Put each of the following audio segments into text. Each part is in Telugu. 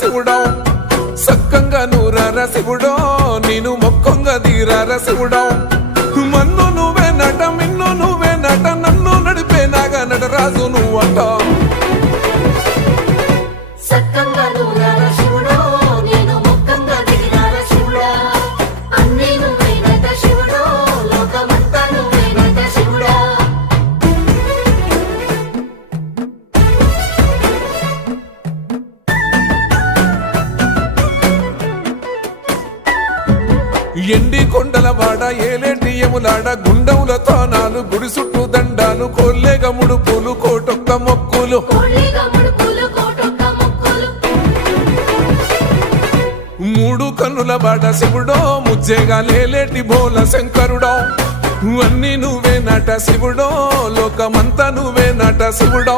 శివుడో సక్కంగా నూరార శివుడో నేను మొక్కంగా తీరార శివుడో మన్ను నువ్వే నట మిన్ను నువ్వే నట నన్ను నడిపే నాగా నటరాజు నువ్వంట ఎండి కొండల వాడ ఏలేటి యములాడ గుండముల తానాలు గుడి చుట్టూ దండాలు కోల్లేగ ముడుపులు కోటొక్క మొక్కులు మూడు కన్నుల బాడ శివుడో ముజ్జేగా లేలేటి బోల శంకరుడో అన్ని నువ్వే నట శివుడో లోకమంతా నువ్వే నట శివుడో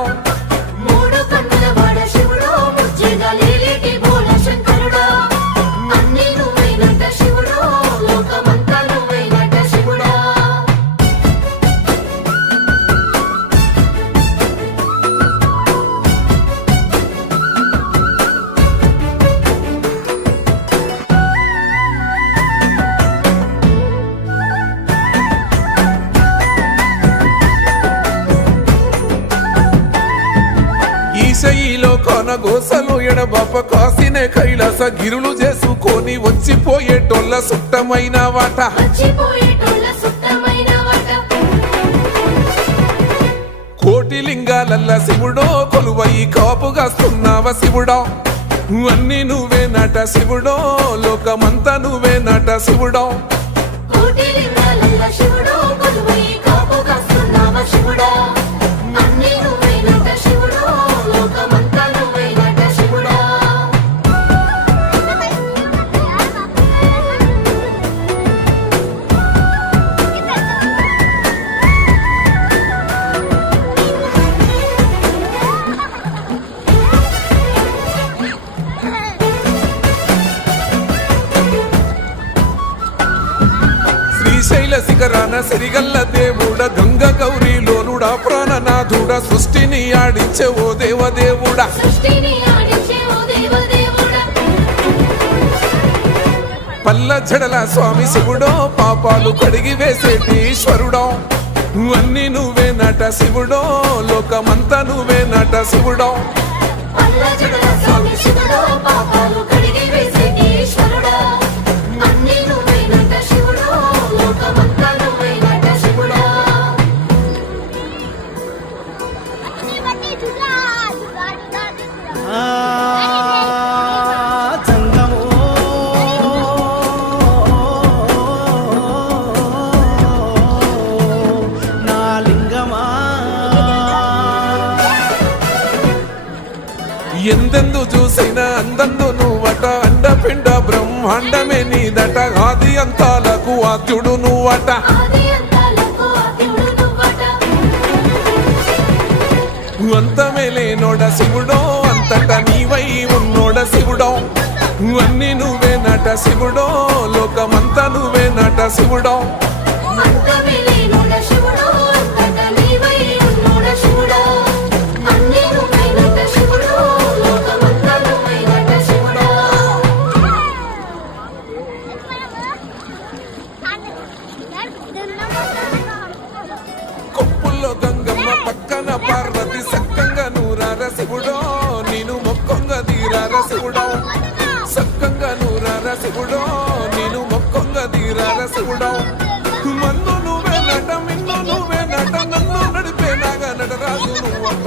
ఈశయిలో కొన గోసలు ఎడబాప కాసినే కైలాస గిరులు చేసుకొని వచ్చిపోయేటోళ్ళ సుట్టమైన వాట కోటి లింగాలల్ల శివుడో కొలువయి కాపుగాస్తున్నావ శివుడో అన్ని నువ్వే నట శివుడో లోకమంతా నువ్వే నట శివుడో శ్రీశైల శిఖరాన సిరిగల్ల దేవుడ గంగ గౌరీ లోలుడా ప్రాణనాథుడ సృష్టిని ఆడించే ఓ దేవదేవుడా పల్ల జడల స్వామి శివుడో పాపాలు కడిగి వేసేటి ఈశ్వరుడో అన్ని నువ్వే నట శివుడో లోకమంతా నువ్వే నట శివుడో ఎందెందు చూసైనా అందందు నువ్వట అండపిండ బ్రహ్మాండమే నీదట ఆది అంతాలకు ఆద్యుడు నువ్వట అంతమే లేనోడ శివుడో అంతట నీవై ఉన్నోడ శివుడో అన్ని నువ్వే నట శివుడో లోకమంతా నువ్వే నట శివుడో కొప్పుల్లో గంగమ్మ పక్కన పార్వతి సక్కంగా నూరార శివుడో నేను మొక్కంగా తీరార శివుడో సక్కంగా నూరార శివుడో నేను మొక్కంగా తీరార శివుడో మన్ను నువ్వే నట మిన్ను నువ్వే నట నన్ను నడిపే నాగా నటరాజు నువ్వంట